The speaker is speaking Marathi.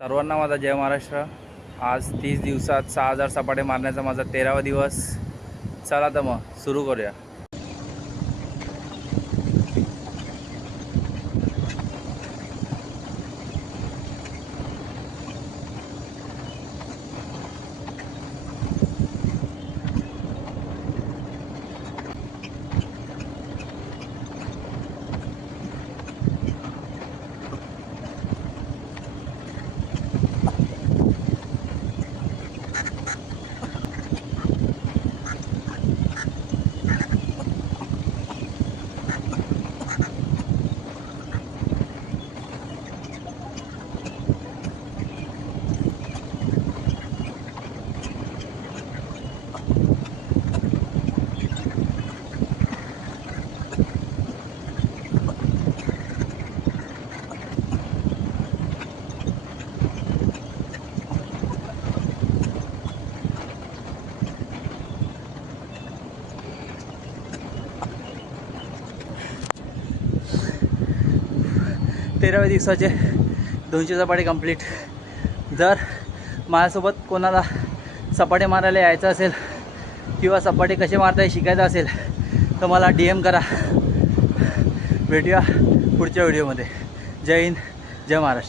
सर्वांना माझा जय महाराष्ट्र। आज 30 दिवसात 6000 सपाटे मारण्याचा माझा 13वा दिवस। चला तर मग सुरू करूया। तेराव्या दिवसाचे 200 सपाटे कंप्लीट। जर माझ्यासोबत कोणाला सपाटे मारायला यायचं असेल किंवा सपाटे कसे मारता शिकायचं असेल तर मला DM करा। भेटूया पुढच्या व्हिडिओमध्ये। जय हिंद, जय महाराष्ट्र।